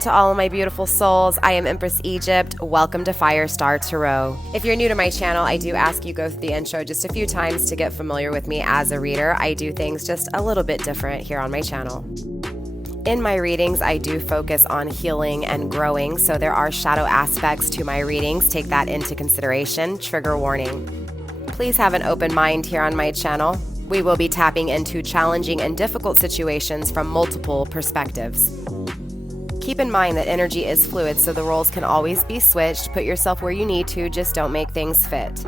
to all of my beautiful souls. I am Empress Egypt. Welcome to FireStar Tarot. If you're new to my channel, I do ask you go through the intro just a few times to get familiar with me as a reader. I do things just a little bit different here on my channel. In my readings, I do focus on healing and growing, so there are shadow aspects to my readings. Take that into consideration. Trigger warning. Please have an open mind here on my channel. We will be tapping into challenging and difficult situations from multiple perspectives. Keep in mind that energy is fluid, so the roles can always be switched. Put yourself where you need to, just don't make things fit.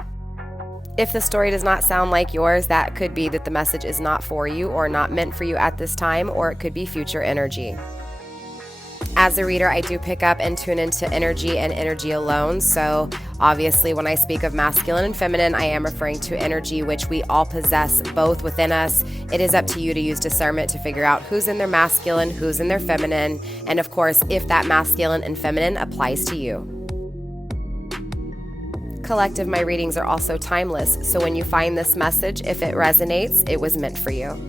If the story does not sound like yours, that could be that the message is not for you or not meant for you at this time, or it could be future energy. As a reader, I do pick up and tune into energy and energy alone. So obviously when I speak of masculine and feminine, I am referring to energy which we all possess both within us. It is up to you to use discernment to figure out who's in their masculine, who's in their feminine, and of course, if that masculine and feminine applies to you. Collective, my readings are also timeless. So when you find this message, if it resonates, it was meant for you.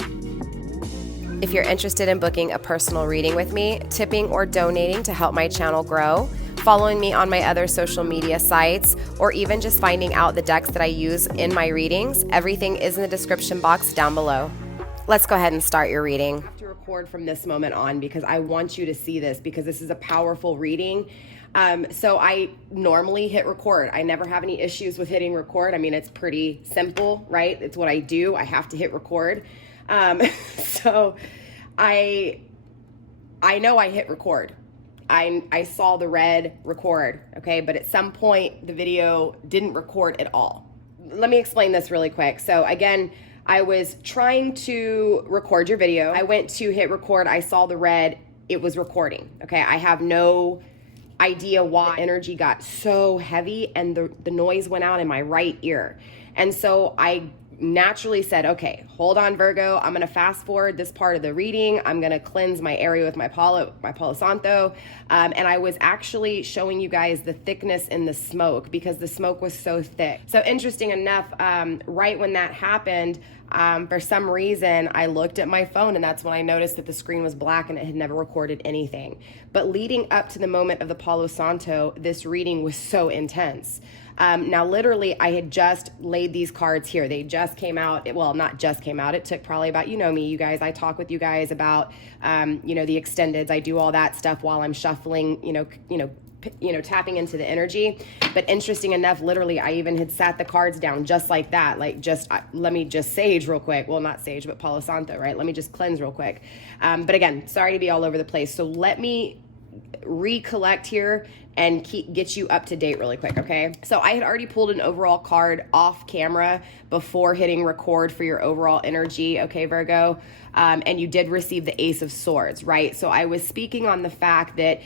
If you're interested in booking a personal reading with me, tipping or donating to help my channel grow, following me on my other social media sites, or even just finding out the decks that I use in my readings, everything is in the description box down below. Let's go ahead and start your reading. I have to record from this moment on because I want you to see this because this is a powerful reading. So I normally hit record. I never have any issues with hitting record. I mean, it's pretty simple, right? It's what I do. I have to hit record. So I know I hit record. I saw the red record, okay? But at some point the video didn't record at all. Let me explain this really quick. So again, I was trying to record your video. I went to hit record. I saw the red, it was recording. Okay. I have no idea why energy got so heavy and the noise went out in my right ear. And so I naturally said, okay, hold on, Virgo. I'm going to fast forward this part of the reading. I'm going to cleanse my area with my Palo Santo. And I was actually showing you guys the thickness in the smoke because the smoke was so thick. So interesting enough, right when that happened, for some reason, I looked at my phone and that's when I noticed that the screen was black and it had never recorded anything. But leading up to the moment of the Palo Santo, this reading was so intense. Now, literally, I had just laid these cards here. They just came out. Well, not just came out. It took probably about, you know me, you guys. I talk with you guys about, the extendeds. I do all that stuff while I'm shuffling, tapping into the energy. But interesting enough, literally, I even had sat the cards down just like that. Let me just sage real quick. Well, not sage, but Palo Santo, right? Let me just cleanse real quick. But again, sorry to be all over the place. So let me recollect here and get you up to date really quick, okay? So I had already pulled an overall card off camera before hitting record for your overall energy, okay, Virgo? And you did receive the Ace of Swords, right? So I was speaking on the fact that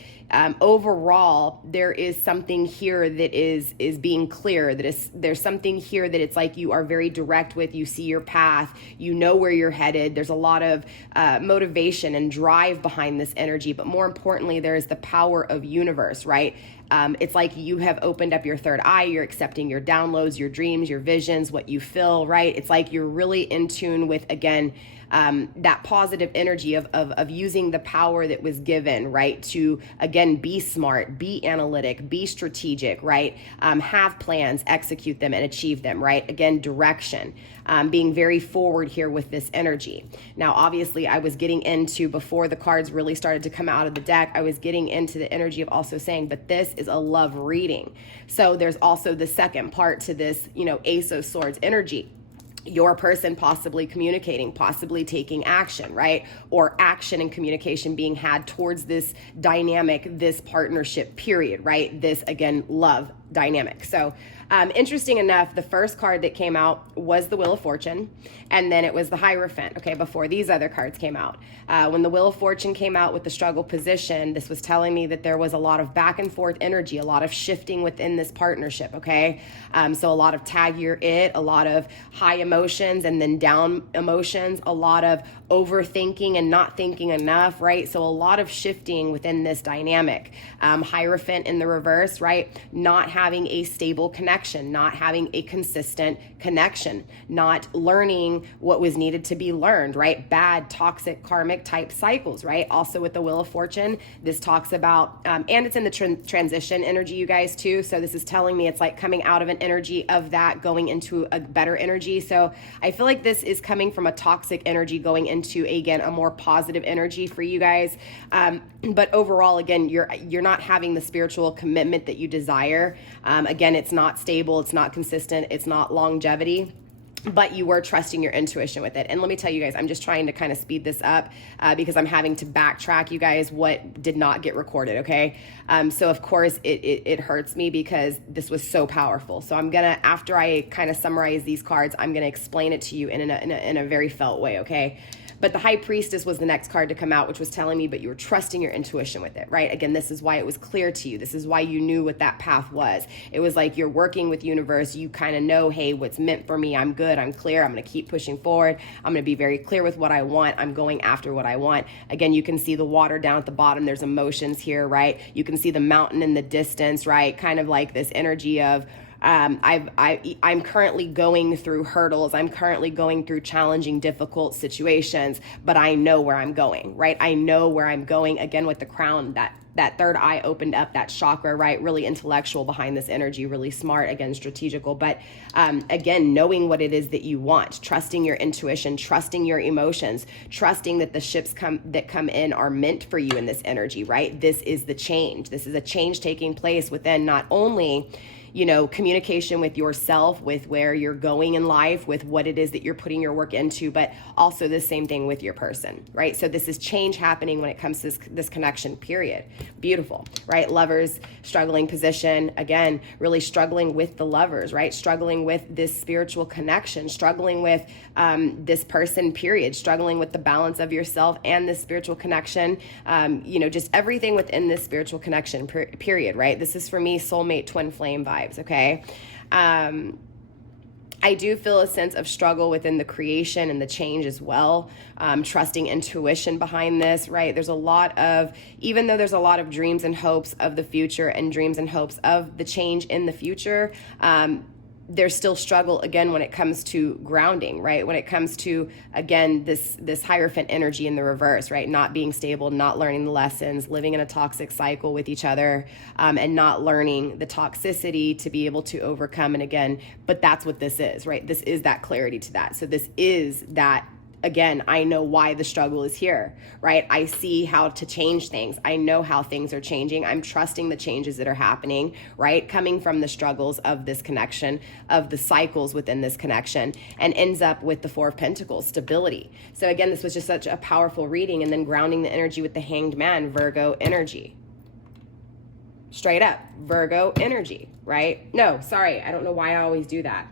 overall, there is something here that is being clear, there's something here that it's like you are very direct with, you see your path, you know where you're headed, there's a lot of motivation and drive behind this energy, but more importantly, there is the power of universe, right? It's like you have opened up your third eye, you're accepting your downloads, your dreams, your visions, what you feel, right? It's like you're really in tune with, again, that positive energy of using the power that was given, right? To, again, be smart, be analytic, be strategic, right? Have plans, execute them, and achieve them, right? Again, direction, being very forward here with this energy. Now, obviously, I was getting into, before the cards really started to come out of the deck, I was getting into the energy of also saying, but this is a love reading. So there's also the second part to this, Ace of Swords energy. Your person possibly communicating, possibly taking action, right? Or action and communication being had towards this dynamic, this partnership period, right? This, again, love dynamic. So interesting enough, the first card that came out was the Wheel of Fortune, and then it was the Hierophant, okay, before these other cards came out. When the Wheel of Fortune came out with the struggle position, this was telling me that there was a lot of back and forth energy, a lot of shifting within this partnership, okay? So a lot of tag your it, a lot of high emotions and then down emotions, a lot of overthinking and not thinking enough, right? So a lot of shifting within this dynamic. Hierophant in the reverse, right? Not having a stable connection connection, not having a consistent connection, not learning what was needed to be learned, right? Bad, toxic, karmic type cycles, right? Also with the Wheel of Fortune, this talks about, and it's in the transition energy, you guys, too. So this is telling me it's like coming out of an energy of that, going into a better energy. So I feel like this is coming from a toxic energy going into, again, a more positive energy for you guys. But overall, again, you're not having the spiritual commitment that you desire. Again, it's not stable, it's not consistent, it's not longevity, but you were trusting your intuition with it. And let me tell you guys, I'm just trying to kind of speed this up because I'm having to backtrack, you guys, what did not get recorded, okay? So of course it hurts me because this was so powerful. So I'm gonna, after I kind of summarize these cards, I'm gonna explain it to you in a very felt way, okay? But the High Priestess was the next card to come out, which was telling me, but you were trusting your intuition with it, right? Again, this is why it was clear to you. This is why you knew what that path was. It was like you're working with universe. You kind of know, hey, what's meant for me, I'm good, I'm clear, I'm going to keep pushing forward. I'm going to be very clear with what I want. I'm going after what I want. Again, you can see the water down at the bottom. There's emotions here, right? You can see the mountain in the distance, right? Kind of like this energy of, I'm currently going through hurdles. I'm currently going through challenging, difficult situations, but I know where I'm going, right? I know where I'm going. Again, with the crown, that third eye opened up, that chakra, right? Really intellectual behind this energy, really smart, again, strategical. But again, knowing what it is that you want, trusting your intuition, trusting your emotions, trusting that the ships that come in are meant for you in this energy, right? This is the change. This is a change taking place within not only, you know, communication with yourself, with where you're going in life, with what it is that you're putting your work into, but also the same thing with your person, right? So this is change happening when it comes to this connection, period. Beautiful, right? Lovers, struggling position, again, really struggling with the lovers, right? Struggling with this spiritual connection, struggling with this person, period, struggling with the balance of yourself and this spiritual connection, you know, just everything within this spiritual connection, period, right? This is for me, soulmate, twin flame vibes. Okay. I do feel a sense of struggle within the creation and the change as well. Trusting intuition behind this, right? There's a lot of, even though there's a lot of dreams and hopes of the future and dreams and hopes of the change in the future, there's still struggle again when it comes to grounding, right? When it comes to, again, this Hierophant energy in the reverse, right? Not being stable, not learning the lessons, living in a toxic cycle with each other, and not learning the toxicity to be able to overcome. And again, but that's what this is, right? This is that clarity to that. So this is that, again, I know why the struggle is here, right? I see how to change things. I know how things are changing. I'm trusting the changes that are happening, right? Coming from the struggles of this connection, of the cycles within this connection, and ends up with the Four of Pentacles, stability. So again, this was just such a powerful reading, and then grounding the energy with the Hanged Man, Virgo energy. Straight up, Virgo energy, right? No, sorry, I don't know why I always do that.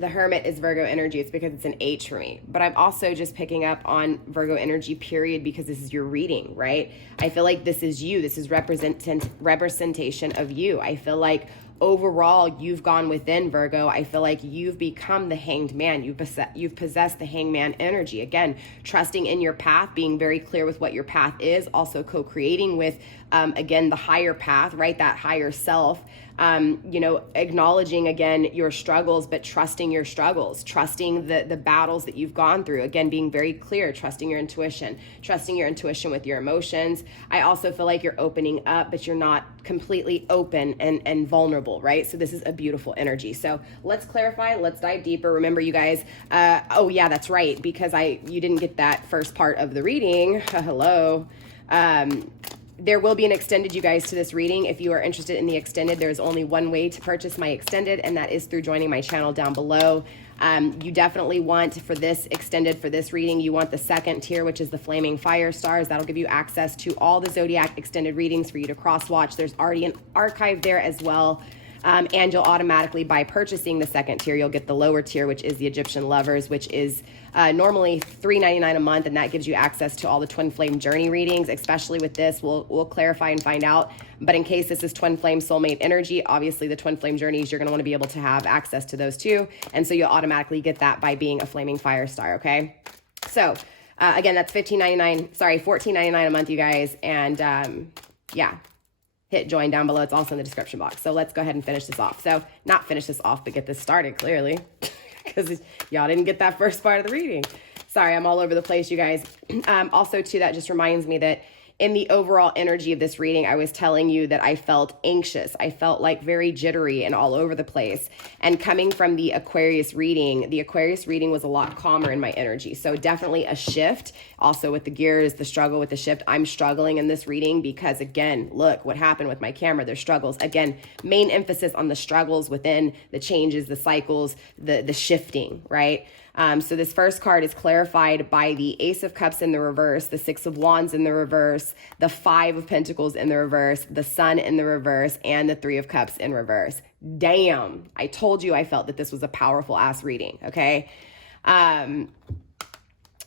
The Hermit is Virgo energy. It's because it's an H for me. But I'm also just picking up on Virgo energy, period, because this is your reading, right? I feel like this is you. This is representation of you. I feel like overall, you've gone within, Virgo. I feel like you've become the Hanged Man. You've possessed the Hangman energy. Again, trusting in your path, being very clear with what your path is, also co-creating with, again, the higher path, right? That higher self. You know, acknowledging again your struggles, but trusting your struggles, trusting the battles that you've gone through. Again, being very clear, trusting your intuition with your emotions. I also feel like you're opening up, but you're not completely open and vulnerable, right? So this is a beautiful energy. So let's clarify, let's dive deeper. Remember, you guys, oh yeah, that's right, because you didn't get that first part of the reading. Hello. There will be an extended, you guys, to this reading. If you are interested in the extended, there's only one way to purchase my extended, and that is through joining my channel down below. You definitely want, for this extended, for this reading, you want the second tier, which is the Flaming Fire Stars. That'll give you access to all the Zodiac extended readings for you to cross-watch. There's already an archive there as well. And you'll automatically, by purchasing the second tier, you'll get the lower tier, which is the Egyptian Lovers, which is normally $3.99 a month, and that gives you access to all the Twin Flame Journey readings. Especially with this, we'll clarify and find out. But in case this is Twin Flame Soulmate Energy, obviously the Twin Flame Journeys, you're going to want to be able to have access to those too, and so you'll automatically get that by being a Flaming Fire Star, okay? So again, that's $14.99 a month, you guys, and yeah. hit join down below. It's also in the description box. So let's go ahead and finish this off. So not finish this off, but get this started clearly, because y'all didn't get that first part of the reading. Sorry, I'm all over the place, you guys. Also, too, that just reminds me that in the overall energy of this reading, I was telling you that I felt anxious. I felt like very jittery and all over the place. And coming from the Aquarius reading was a lot calmer in my energy. So definitely a shift. Also with the gears, the struggle with the shift. I'm struggling in this reading because, again, look what happened with my camera. There's struggles. Again, main emphasis on the struggles within the changes, the cycles, the shifting, right? So this first card is clarified by the Ace of Cups in the reverse, the Six of Wands in the reverse, the Five of Pentacles in the reverse, the Sun in the reverse, and the Three of Cups in reverse. Damn, I told you I felt that this was a powerful ass reading, okay?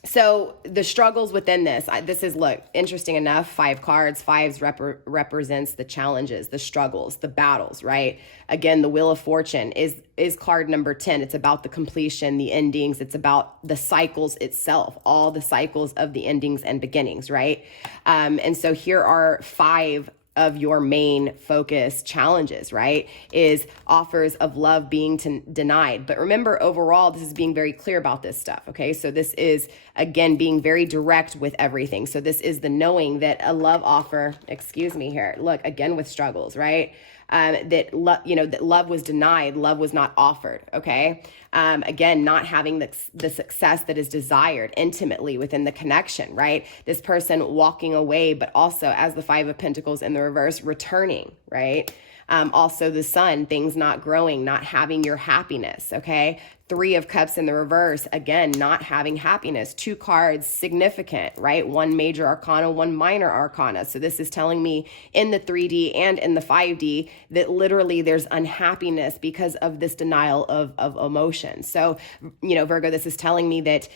So the struggles within this is, look, interesting enough, 5 cards. Fives represents the challenges, the struggles, the battles, right? Again, the Wheel of Fortune is card number 10. It's about the completion, the endings. It's about the cycles itself, all the cycles of the endings and beginnings, right? And so here are 5 of your main focus challenges, right? Is offers of love being denied. But remember, overall, this is being very clear about this stuff, okay? So this is, again, being very direct with everything. So this is the knowing that a love offer, excuse me here, look, again with struggles, right? That love was denied, love was not offered, okay? Again, not having the success that is desired intimately within the connection, right? This person walking away, but also as the Five of Pentacles in the reverse, returning, right? Also the Sun, things not growing, not having your happiness, okay? Three of Cups in the reverse, again, not having happiness. 2 cards, significant, right? 1 major arcana, 1 minor arcana. So this is telling me in the 3D and in the 5D that literally there's unhappiness because of this denial of emotion. So, Virgo, this is telling me that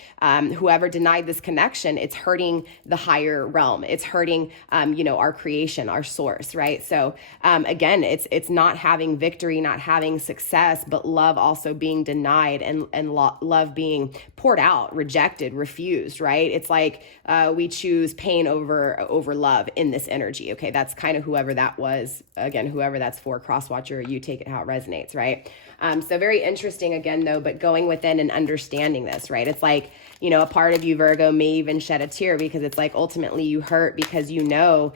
whoever denied this connection, it's hurting the higher realm. It's hurting, our creation, our source, right? So again, it's not having victory, not having success, but love also being denied and love being poured out, rejected, refused, right? It's like we choose pain over love in this energy, okay? That's kind of whoever that was. Again, whoever that's for, cross-watcher, you take it how it resonates, right? So very interesting again, though, but going within and understanding this, right? It's like, a part of you, Virgo, may even shed a tear because it's like ultimately you hurt because that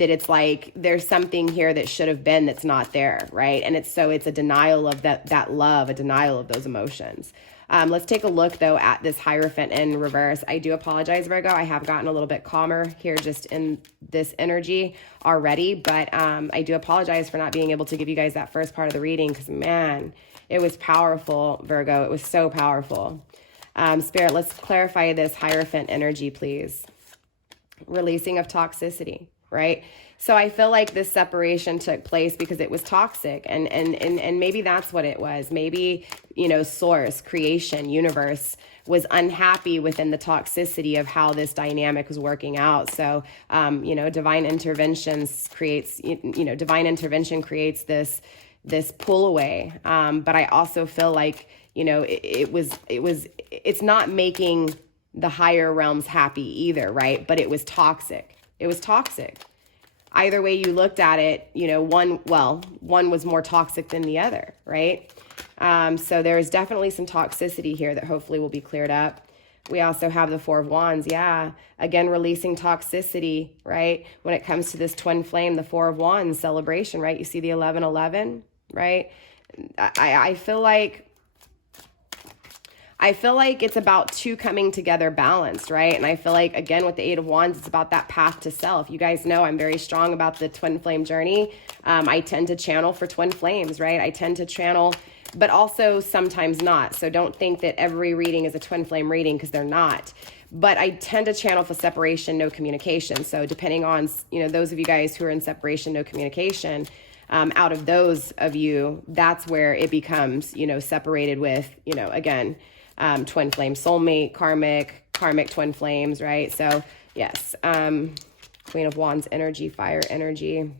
it's like there's something here that should have been that's not there, right? And it's a denial of that love, a denial of those emotions. Let's take a look, though, at this Hierophant in reverse. I do apologize, Virgo. I have gotten a little bit calmer here just in this energy already, but I do apologize for not being able to give you guys that first part of the reading because, man, it was powerful, Virgo. It was so powerful. Spirit, let's clarify this Hierophant energy, please. Releasing of toxicity, right? So I feel like this separation took place because it was toxic, and maybe that's what it was. Maybe, source, creation, universe was unhappy within the toxicity of how this dynamic was working out. So, divine intervention creates this pull away. But I also feel like, it's not making the higher realms happy either, right? But it was toxic. It was toxic. Either way you looked at it, one was more toxic than the other, right? So there is definitely some toxicity here that hopefully will be cleared up. We also have the Four of Wands. Yeah. Again, releasing toxicity, right? When it comes to this twin flame, the Four of Wands celebration, right? You see the 11-11, right? I feel like it's about 2 coming together balanced, right? And I feel like, again, with the 8 of Wands, it's about that path to self. You guys know I'm very strong about the twin flame journey. I tend to channel for twin flames, right? I tend to channel, but also sometimes not. So don't think that every reading is a twin flame reading, because they're not. But I tend to channel for separation, no communication. So depending on, those of you guys who are in separation, no communication, out of those of you, that's where it becomes, separated with, again, twin flame, soulmate, karmic twin flames, right? So yes, Queen of Wands energy, fire energy.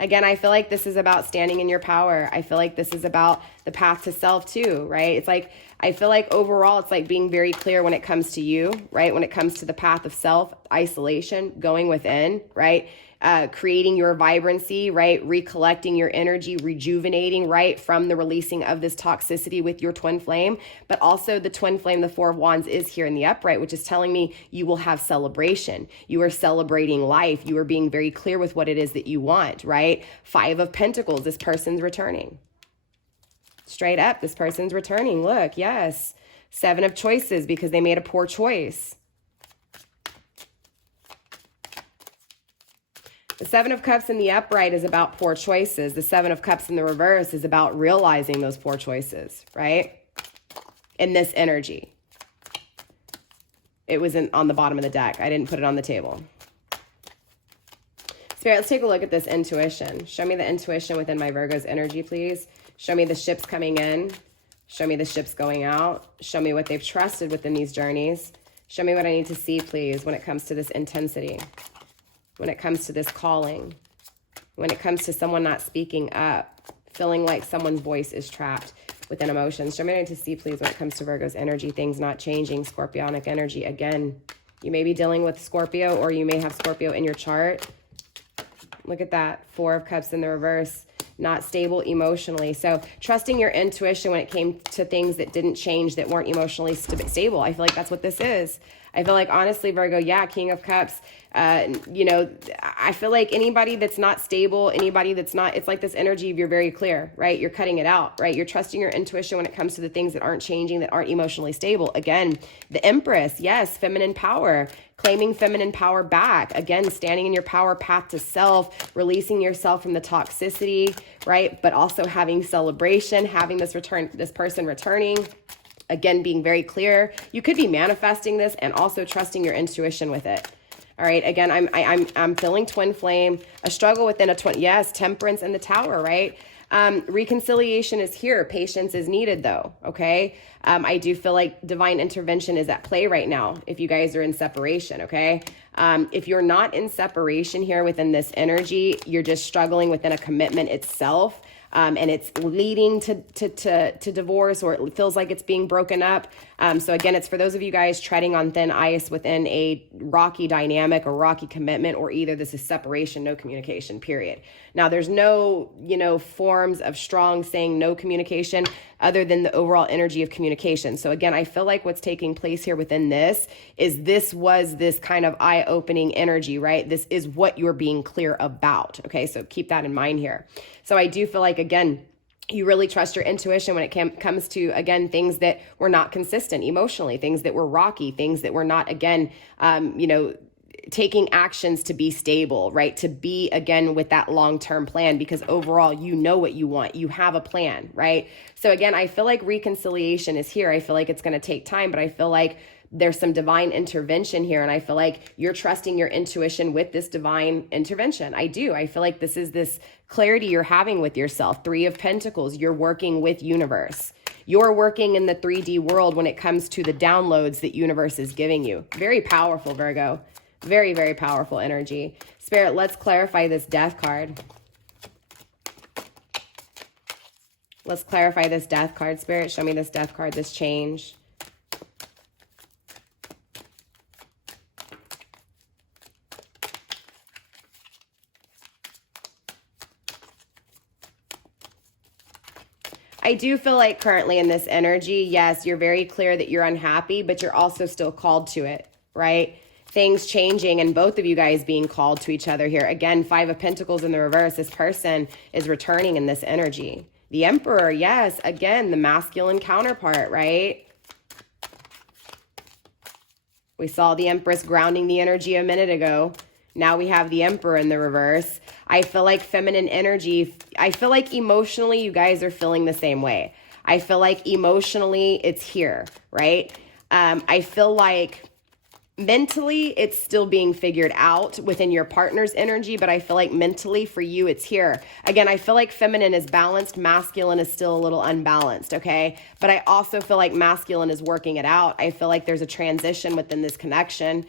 Again, I feel like this is about standing in your power. I feel like this is about the path to self too, right? It's like, I feel like overall, it's like being very clear when it comes to you, right? When it comes to the path of self, isolation, going within, right? Creating your vibrancy, right? Recollecting your energy, rejuvenating, right? From the releasing of this toxicity with your twin flame. But also the twin flame, the Four of Wands, is here in the upright, which is telling me you will have celebration. You are celebrating life. You are being very clear with what it is that you want, right? Five of Pentacles, this person's returning. Straight up, this person's returning. Look, yes. Seven of Choices, because they made a poor choice. The Seven of Cups in the upright is about poor choices. The Seven of Cups in the reverse is about realizing those poor choices, right? In this energy. It was on the bottom of the deck. I didn't put it on the table. Spirit, let's take a look at this intuition. Show me the intuition within my Virgo's energy, please. Show me the ships coming in. Show me the ships going out. Show me what they've trusted within these journeys. Show me what I need to see, please, when it comes to this intensity. When it comes to this calling, when it comes to someone not speaking up, feeling like someone's voice is trapped within emotions. Show me what I need to see, please, when it comes to Virgo's energy, things not changing, Scorpionic energy. Again, you may be dealing with Scorpio, or you may have Scorpio in your chart. Look at that, Four of Cups in the reverse, not stable emotionally. So trusting your intuition when it came to things that didn't change, that weren't emotionally stable. I feel like that's what this is. I feel like, honestly, Virgo, yeah, King of Cups, you know, I feel like anybody that's not stable, anybody that's not, it's like this energy of you're very clear, right? You're cutting it out, right? You're trusting your intuition when it comes to the things that aren't changing, that aren't emotionally stable. Again, the Empress, yes, feminine power, claiming feminine power back. Again, standing in your power path to self, releasing yourself from the toxicity, right? But also having celebration, having this person returning. Again, being very clear. You could be manifesting this and also trusting your intuition with it. All right. Again, I'm feeling twin flame, a struggle within a twin. Yes. Temperance and the Tower, right? Reconciliation is here. Patience is needed though. Okay. I do feel like divine intervention is at play right now. If you guys are in separation. Okay. If you're not in separation here within this energy, you're just struggling within a commitment itself. And it's leading to divorce, or it feels like it's being broken up. So again, it's for those of you guys treading on thin ice within a rocky dynamic or rocky commitment, or either this is separation, no communication, period. Now there's no, forms of strong saying no communication other than the overall energy of communication. So again, I feel like what's taking place here within this was this kind of eye-opening energy, right? This is what you're being clear about. Okay. So keep that in mind here. So I do feel like, again, you really trust your intuition when it comes to, again, things that were not consistent emotionally, things that were rocky, things that were not, again, taking actions to be stable, right? To be, again, with that long-term plan, because overall, you know what you want. You have a plan, right? So again, I feel like reconciliation is here. I feel like it's going to take time, but I feel like there's some divine intervention here. And I feel like you're trusting your intuition with this divine intervention. I do. I feel like this is this clarity you're having with yourself. Three of Pentacles, you're working with universe. You're working in the 3D world when it comes to the downloads that universe is giving you. Very powerful, Virgo. Very, very powerful energy. Spirit, let's clarify this Death card. Let's clarify this Death card, Spirit. Show me this Death card, this change. I do feel like currently in this energy, yes, you're very clear that you're unhappy, but you're also still called to it, right? Things changing and both of you guys being called to each other here. Again, Five of Pentacles in the reverse. This person is returning in this energy. The Emperor, yes, again, the masculine counterpart, right? We saw the Empress grounding the energy a minute ago. Now we have the Emperor in the reverse. I feel like feminine energy, I feel like emotionally you guys are feeling the same way. I feel like emotionally it's here, right? I feel like mentally it's still being figured out within your partner's energy, but I feel like mentally for you it's here. Again, I feel like feminine is balanced, masculine is still a little unbalanced, okay? But I also feel like masculine is working it out. I feel like there's a transition within this connection.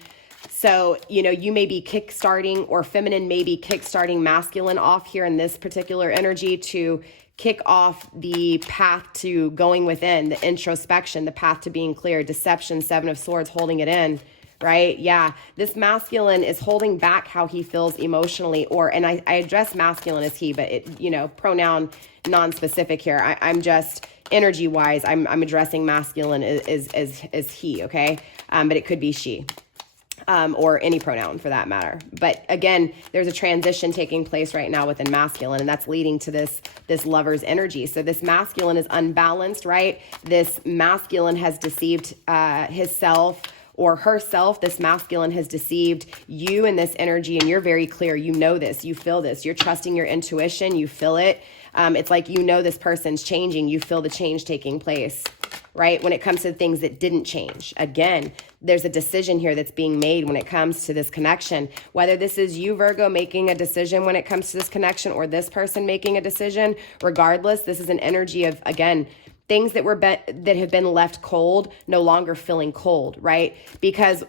So, you may be kickstarting, or feminine may be kickstarting masculine off here in this particular energy to kick off the path to going within, the introspection, the path to being clear, deception, Seven of Swords, holding it in, right? Yeah, this masculine is holding back how he feels emotionally, and I address masculine as he, but it, you know, pronoun non-specific here. I'm just energy wise, I'm addressing masculine as he, okay? But it could be she. Or any pronoun for that matter. But again, there's a transition taking place right now within masculine, and that's leading to this lover's energy. So this masculine is unbalanced, right? This masculine has deceived himself or herself. This masculine has deceived you in this energy, and you're very clear. You know this, you feel this, you're trusting your intuition, you feel it. It's like, you know, this person's changing, you feel the change taking place, right? When it comes to things that didn't change, again, there's a decision here that's being made when it comes to this connection. Whether this is you, Virgo, making a decision when it comes to this connection, or this person making a decision, regardless, this is an energy of, again, things that that have been left cold, no longer feeling cold, right? Because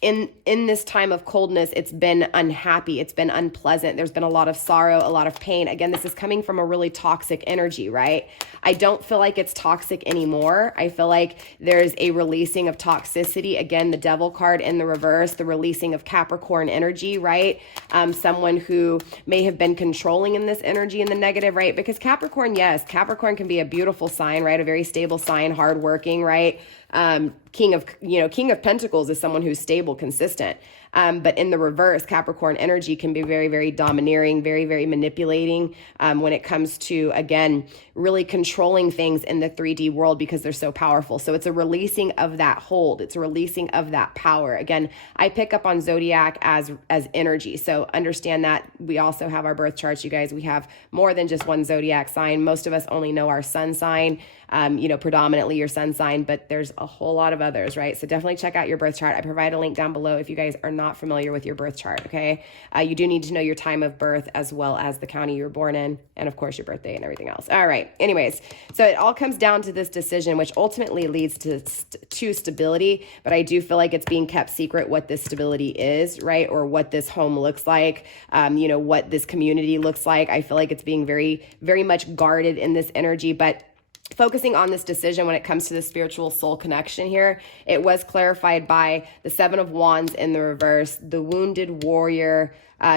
in this time of coldness, it's been unhappy, it's been unpleasant, there's been a lot of sorrow, a lot of pain. Again, this is coming from a really toxic energy, right? I don't feel like it's toxic anymore. I feel like there's a releasing of toxicity. Again, the Devil card in the reverse, the releasing of Capricorn energy, right? Someone who may have been controlling in this energy in the negative, right? Because Capricorn, yes, Capricorn can be a beautiful sign, right? A very stable sign, hardworking, right? King of Pentacles is someone who's stable, consistent. But in the reverse, Capricorn energy can be very, very domineering, very, very manipulating when it comes to, again, really controlling things in the 3D world because they're so powerful. So it's a releasing of that hold. It's a releasing of that power. Again, I pick up on zodiac as energy. So understand that we also have our birth charts, you guys. We have more than just one zodiac sign. Most of us only know our sun sign, predominantly your sun sign, but there's a whole lot of others, right? So definitely check out your birth chart. I provide a link down below if you guys are not familiar with your birth chart, okay? You do need to know your time of birth as well as the county you were born in, and of course your birthday and everything else. All right, anyways, so it all comes down to this decision, which ultimately leads to stability, but I do feel like it's being kept secret what this stability is, right? Or what this home looks like, what this community looks like. I feel like it's being very, very much guarded in this energy, but focusing on this decision when it comes to the spiritual soul connection here, it was clarified by the Seven of Wands in the reverse, the wounded warrior,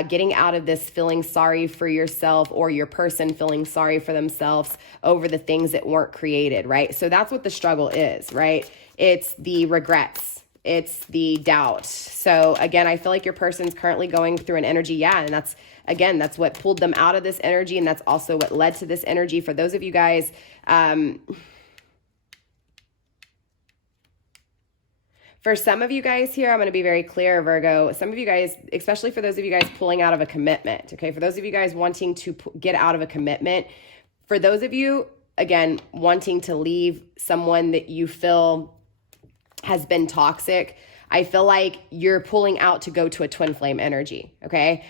getting out of this feeling sorry for yourself or your person feeling sorry for themselves over the things that weren't created, right? So that's what the struggle is, right? It's the regrets. It's the doubt. So again, I feel like your person's currently going through an energy, and that's what pulled them out of this energy, and that's also what led to this energy. For those of you guys, for some of you guys here, I'm going to be very clear, Virgo. Some of you guys, especially for those of you guys pulling out of a commitment, okay? For those of you guys wanting to get out of a commitment, for those of you, again, wanting to leave someone that you feel has been toxic, I feel like you're pulling out to go to a twin flame energy, okay?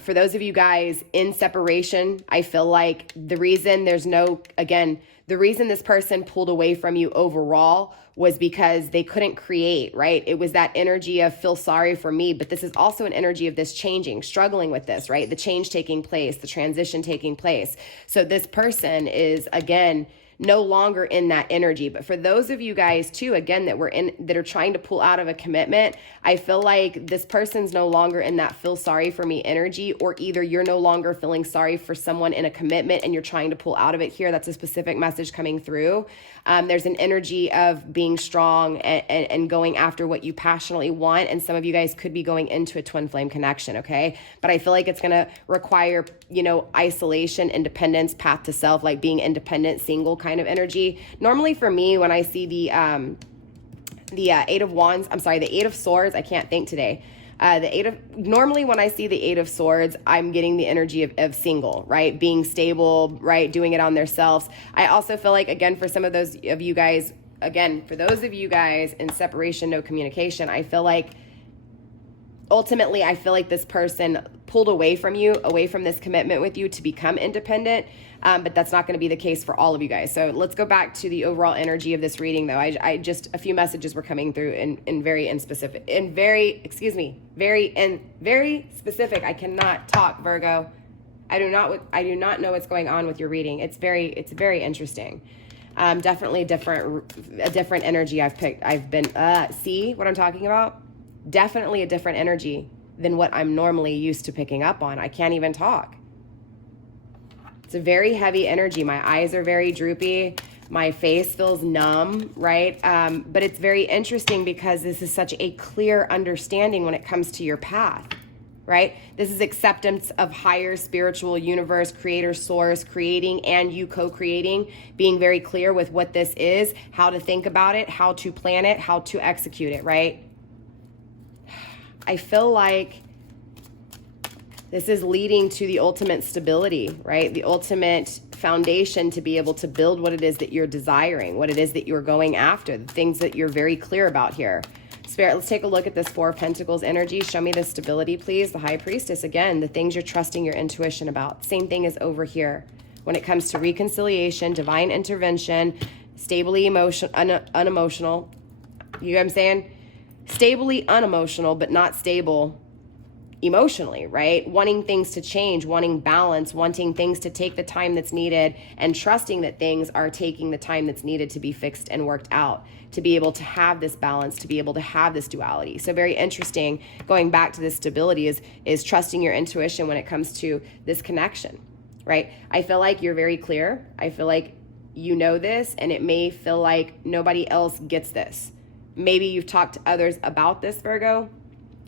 For those of you guys in separation, I feel like the reason the reason this person pulled away from you overall was because they couldn't create, right? It was that energy of feel sorry for me, but this is also an energy of this changing, struggling with this, right? The change taking place, the transition taking place. So this person is, again, no longer in that energy. But for those of you guys too, again, that are trying to pull out of a commitment, I feel like this person's no longer in that feel sorry for me energy, or either you're no longer feeling sorry for someone in a commitment and you're trying to pull out of it here. That's a specific message coming through. There's an energy of being strong and going after what you passionately want. And some of you guys could be going into a twin flame connection, okay? But I feel like it's going to require, isolation, independence, path to self, like being independent, single kind of energy. Normally for me, when I see the Eight of Swords, I can't think today. Normally when I see the Eight of Swords, I'm getting the energy of single, right? Being stable, right? Doing it on themselves. I also feel like, again, for some of those of you guys, for those of you guys in separation, no communication, I feel like ultimately, I feel like this person pulled away from you, away from this commitment with you to become independent. But that's not going to be the case for all of you guys. So let's go back to the overall energy of this reading, though. I just, a few messages were coming through in very specific. I cannot talk, Virgo. I do not know what's going on with your reading. It's very interesting. Definitely a different energy I've picked. See what I'm talking about? definitely a different energy than what I'm normally used to picking up on. I can't even talk. It's a very heavy energy. My eyes are very droopy. My face feels numb, right? But it's very interesting because this is such a clear understanding when it comes to your path, right? This is acceptance of higher spiritual universe, creator, source, creating, and you co-creating, being very clear with what this is, how to think about it, how to plan it, how to execute it, right? I feel like this is leading to the ultimate stability, right? The ultimate foundation to be able to build what it is that you're desiring, what it is that you're going after, the things that you're very clear about here. Spirit, let's take a look at this Four of Pentacles energy. Show me the stability, please. The High Priestess, again, the things you're trusting your intuition about. Same thing as over here. When it comes to reconciliation, divine intervention, stably unemotional. You know what I'm saying? Stably unemotional, but not stable emotionally, right? Wanting things to change, wanting balance, wanting things to take the time that's needed, and trusting that things are taking the time that's needed to be fixed and worked out, to be able to have this balance, to be able to have this duality. So very interesting, going back to this stability, is trusting your intuition when it comes to this connection, right? I feel like you're very clear. I feel like you know this, and it may feel like nobody else gets this. Maybe you've talked to others about this, Virgo.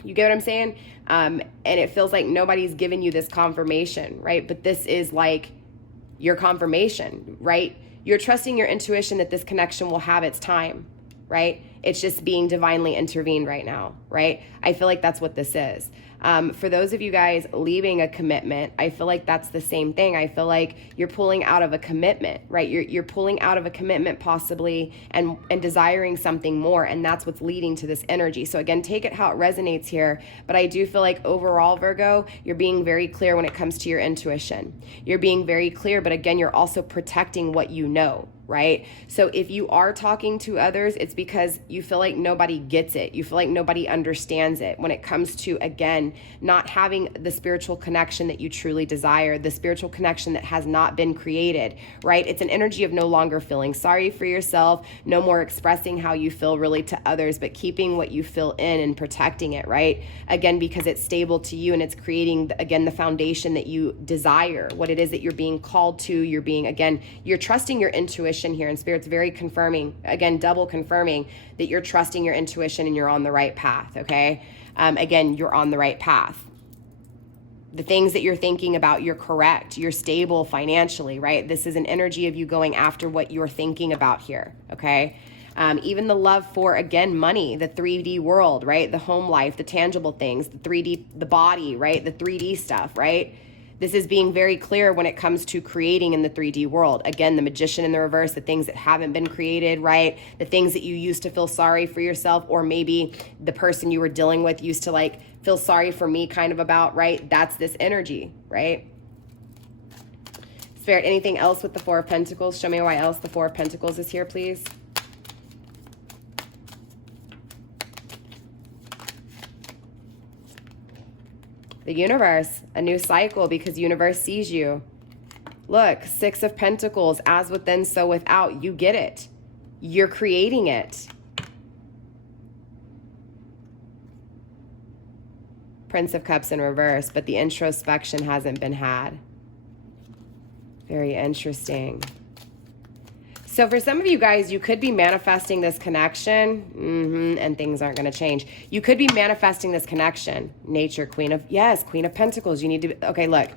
You get what I'm saying? And it feels like nobody's given you this confirmation, right? But this is like your confirmation, right? You're trusting your intuition that this connection will have its time, right? It's just being divinely intervened right now, right? I feel like that's what this is. For those of you guys leaving a commitment, I feel like that's the same thing. I feel like you're pulling out of a commitment, right? You're pulling out of a commitment possibly and desiring something more, and that's what's leading to this energy. So again, take it how it resonates here, but I do feel like overall, Virgo, you're being very clear when it comes to your intuition. You're being very clear, but again, you're also protecting what you know, right? So if you are talking to others, it's because you feel like nobody gets it. You feel like nobody understands it when it comes to, again, not having the spiritual connection that you truly desire, the spiritual connection that has not been created, right? It's an energy of no longer feeling sorry for yourself, no more expressing how you feel really to others, but keeping what you feel in and protecting it, right? Again, because it's stable to you and it's creating, again, the foundation that you desire, what it is that you're being called to, you're being, again, you're trusting your intuition here, and Spirit's very confirming, again, double confirming that you're trusting your intuition and you're on the right path, okay? Again, you're on the right path. The things that you're thinking about, you're correct. You're stable financially, right? This is an energy of you going after what you're thinking about here, okay? Even the love for, again, money, the 3D world, right? The home life, the tangible things, the 3D, the body, right? The 3D stuff, right? This is being very clear when it comes to creating in the 3D world. Again, the Magician in the reverse, the things that haven't been created, right? The things that you used to feel sorry for yourself, or maybe the person you were dealing with used to like feel sorry for me kind of about, right? That's this energy, right? Spirit, anything else with the Four of Pentacles? Show me why else the Four of Pentacles is here, please. The universe, a new cycle, because universe sees you. Look, Six of Pentacles, as within, so without. You get it. You're creating it. Prince of Cups in reverse, but the introspection hasn't been had. Very interesting. So for some of you guys, you could be manifesting this connection, and things aren't going to change. You could be manifesting this connection. Nature, Queen of Pentacles. You need to, okay, look.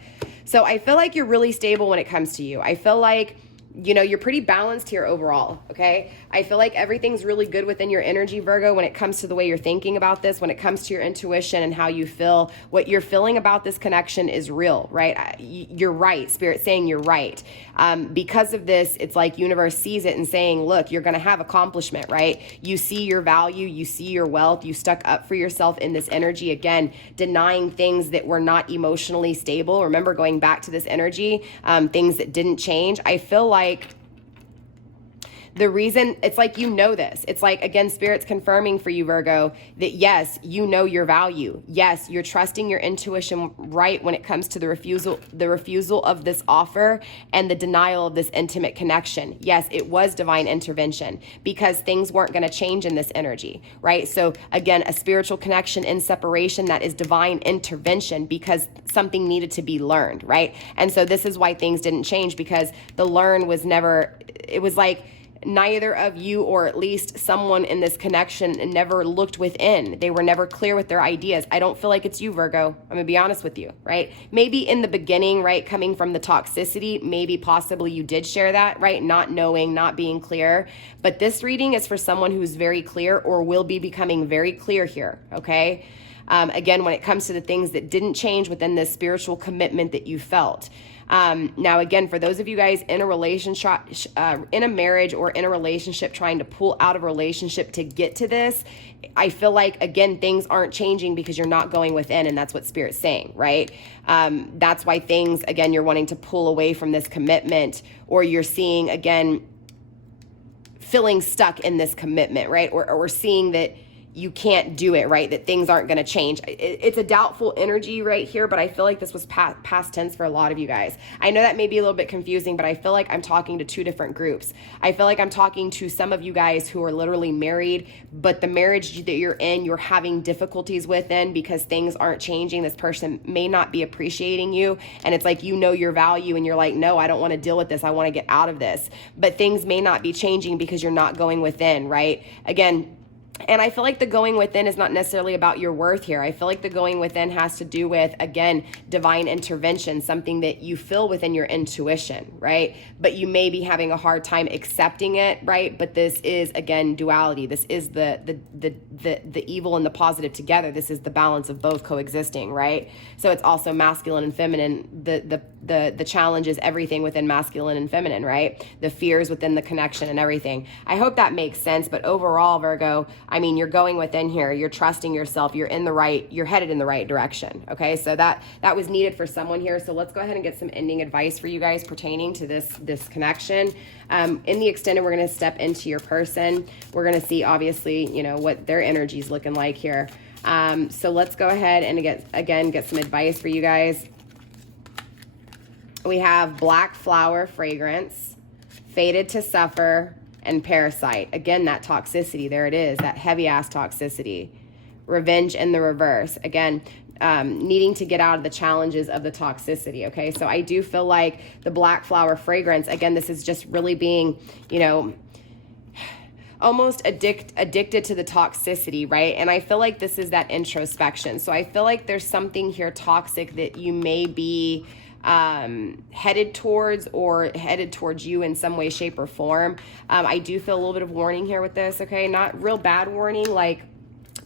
So I feel like you're really stable when it comes to you. I feel like, you know, you're pretty balanced here overall, okay? I feel like everything's really good within your energy, Virgo, when it comes to the way you're thinking about this, when it comes to your intuition and how you feel. What you're feeling about this connection is real, right? You're right. Spirit saying you're right. Because of this, it's like universe sees it and saying, look, you're going to have accomplishment, right? You see your value, you see your wealth, you stuck up for yourself in this energy. Again, denying things that were not emotionally stable. Remember, going back to this energy, things that didn't change. I feel like the reason, it's like, you know this. It's like, again, Spirit's confirming for you, Virgo, that yes, you know your value. Yes, you're trusting your intuition right when it comes to the refusal of this offer and the denial of this intimate connection. Yes, it was divine intervention because things weren't going to change in this energy, right? So again, a spiritual connection in separation, that is divine intervention because something needed to be learned, right? And so this is why things didn't change, because the learn was never, it was like, neither of you, or at least someone in this connection, never looked within. They were never clear with their ideas. I don't feel like it's you, Virgo. I'm gonna be honest with you, right? Maybe in the beginning, right, coming from the toxicity, maybe possibly you did share that, right? Not knowing, not being clear. But this reading is for someone who's very clear or will be becoming very clear here, okay? Again, when it comes to the things that didn't change within this spiritual commitment that you felt. Now, again, for those of you guys in a relationship, in a marriage or in a relationship, trying to pull out of a relationship to get to this, I feel like, again, things aren't changing because you're not going within, and that's what Spirit's saying, right? That's why things, again, you're wanting to pull away from this commitment, or you're seeing, again, feeling stuck in this commitment, right? Or seeing that you can't do it, right? That things aren't going to change. It's a doubtful energy right here, but I feel like this was past tense for a lot of you guys. I know that may be a little bit confusing, but I feel like I'm talking to two different groups. I feel like I'm talking to some of you guys who are literally married, but the marriage that you're in, you're having difficulties within because things aren't changing. This person may not be appreciating you, and it's like, you know your value, and you're like, no, I don't want to deal with this. I want to get out of this. But things may not be changing because you're not going within, right? Again, and I feel like the going within is not necessarily about your worth here. I feel like the going within has to do with, again, divine intervention, something that you feel within your intuition, right? But you may be having a hard time accepting it, right? But this is, again, duality. This is the evil and the positive together. This is the balance of both coexisting, right? So it's also masculine and feminine. The challenge is everything within masculine and feminine, right? The fears within the connection and everything. I hope that makes sense. But overall, Virgo, I mean, you're going within here. You're trusting yourself. You're headed in the right direction. Okay, so that was needed for someone here. So let's go ahead and get some ending advice for you guys pertaining to this connection. In the extended, we're going to step into your person. We're going to see, obviously, what their energy is looking like here. So let's go ahead and get some advice for you guys. We have Black Flower Fragrance, Fated to Suffer, and Parasite. Again, that toxicity, there it is, that heavy ass toxicity. Revenge in the reverse. Again, needing to get out of the challenges of the toxicity, okay? So I do feel like the Black Flower Fragrance, again, this is just really being, almost addicted to the toxicity, right? And I feel like this is that introspection. So I feel like there's something here toxic that you may be headed towards you in some way, shape, or form. I do feel a little bit of warning here with this, okay? Not real bad warning,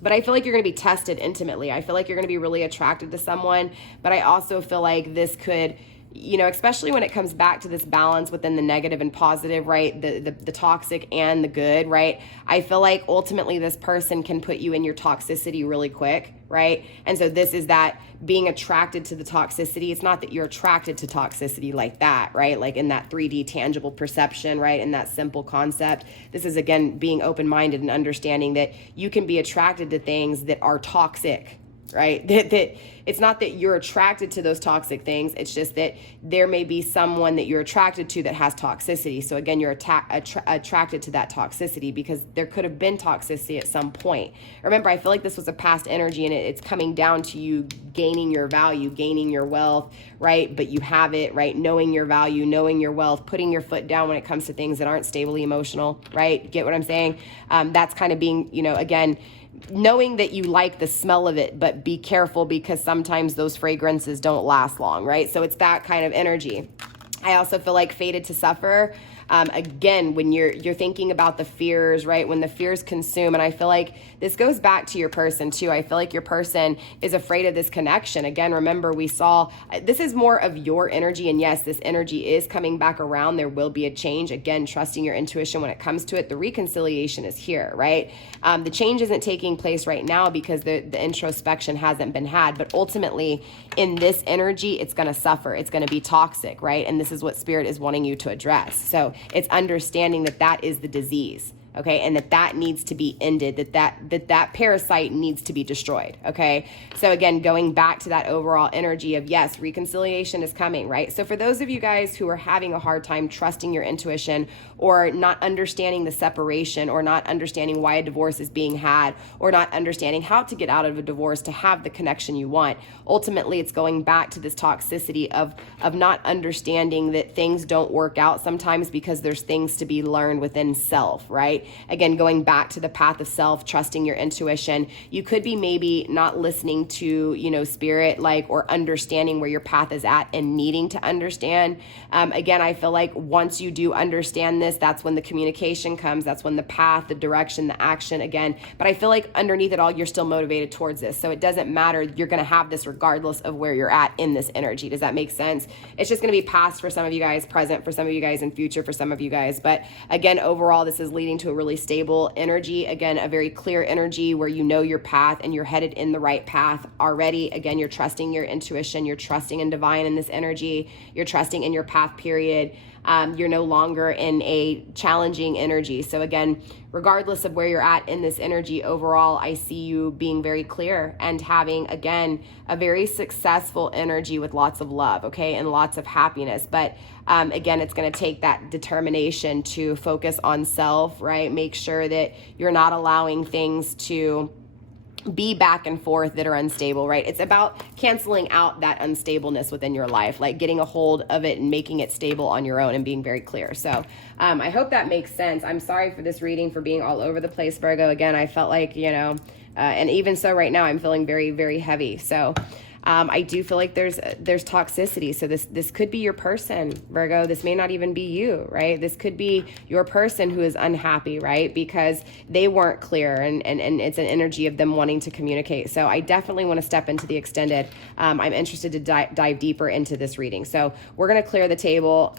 but I feel like you're going to be tested intimately. I feel like you're going to be really attracted to someone, but I also feel like this could, especially when it comes back to this balance within the negative and positive, right? The toxic and the good, right? I feel like ultimately this person can put you in your toxicity really quick, right? And so this is that being attracted to the toxicity. It's not that you're attracted to toxicity like that, right? Like in that 3D tangible perception, right? In that simple concept. This is, again, being open-minded and understanding that you can be attracted to things that are toxic, right? That it's not that you're attracted to those toxic things. It's just that there may be someone that you're attracted to that has toxicity. So again, you're attracted to that toxicity because there could have been toxicity at some point. Remember, I feel like this was a past energy, and it's coming down to you gaining your value, gaining your wealth, right? But you have it, right? Knowing your value, knowing your wealth, putting your foot down when it comes to things that aren't stably emotional, right? Get what I'm saying? That's kind of being, again, knowing that you like the smell of it, but be careful because sometimes those fragrances don't last long, right? So it's that kind of energy. I also feel like Fated to Suffer. Again, when you're thinking about the fears, right? When the fears consume, and I feel like this goes back to your person too. I feel like your person is afraid of this connection. Again, remember we saw, this is more of your energy, and yes, this energy is coming back around. There will be a change. Again, trusting your intuition when it comes to it. The reconciliation is here, right? The change isn't taking place right now because the introspection hasn't been had, but ultimately in this energy, it's going to suffer. It's going to be toxic, right? And this is what Spirit is wanting you to address. So it's understanding that that is the disease. Okay, and that needs to be ended, that parasite needs to be destroyed. Okay, so again, going back to that overall energy of, yes, reconciliation is coming, right? So for those of you guys who are having a hard time trusting your intuition, or not understanding the separation, or not understanding why a divorce is being had, or not understanding how to get out of a divorce to have the connection you want, ultimately it's going back to this toxicity of not understanding that things don't work out sometimes because there's things to be learned within self, right? Again, going back to the path of self, trusting your intuition. You could be maybe not listening to, you know, spirit, like, or understanding where your path is at and needing to understand. Again, I feel like once you do understand this, that's when the communication comes. That's when the path, the direction, the action again. But I feel like underneath it all, you're still motivated towards this. So it doesn't matter. You're going to have this regardless of where you're at in this energy. Does that make sense? It's just going to be past for some of you guys, present for some of you guys, and future for some of you guys. But again, overall, this is leading to a really stable energy. Again, a very clear energy where you know your path and you're headed in the right path already. Again, you're trusting your intuition. You're trusting in divine in this energy. You're trusting in your path, period. You're no longer in a challenging energy. So again, regardless of where you're at in this energy overall, I see you being very clear and having, again, a very successful energy with lots of love, okay, and lots of happiness. But again, it's going to take that determination to focus on self, right? Make sure that you're not allowing things to be back and forth that are unstable, right? It's about canceling out that unstableness within your life, like getting a hold of it and making it stable on your own and being very clear. So I hope that makes sense. I'm sorry for this reading for being all over the place, Virgo. Again, I felt like, you know, and even so right now, I'm feeling very, very heavy. So I do feel like there's toxicity. So this could be your person, Virgo. This may not even be you, right? This could be your person who is unhappy, right? Because they weren't clear, and it's an energy of them wanting to communicate. So I definitely want to step into the extended. I'm interested to dive deeper into this reading. So we're going to clear the table.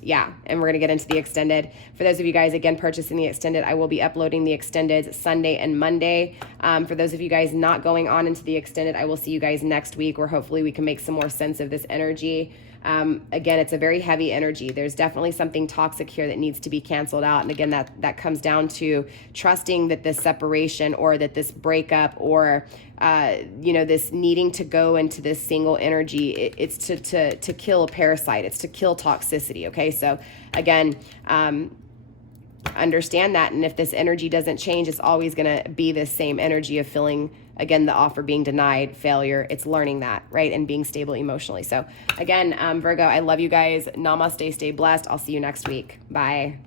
Yeah, and we're going to get into the extended. For those of you guys, again, purchasing the extended, I will be uploading the extended Sunday and Monday. For those of you guys not going on into the extended, I will see you guys next week, where hopefully we can make some more sense of this energy. Again, it's a very heavy energy. There's definitely something toxic here that needs to be canceled out. And again, that comes down to trusting that this separation, or that this breakup, or you know, this needing to go into this single energy, it's to kill a parasite. It's to kill toxicity. Okay, so again, understand that. And if this energy doesn't change, it's always going to be this same energy of feeling, again, the offer being denied, failure. It's learning that, right? And being stable emotionally. So again, Virgo, I love you guys. Namaste, stay blessed. I'll see you next week. Bye.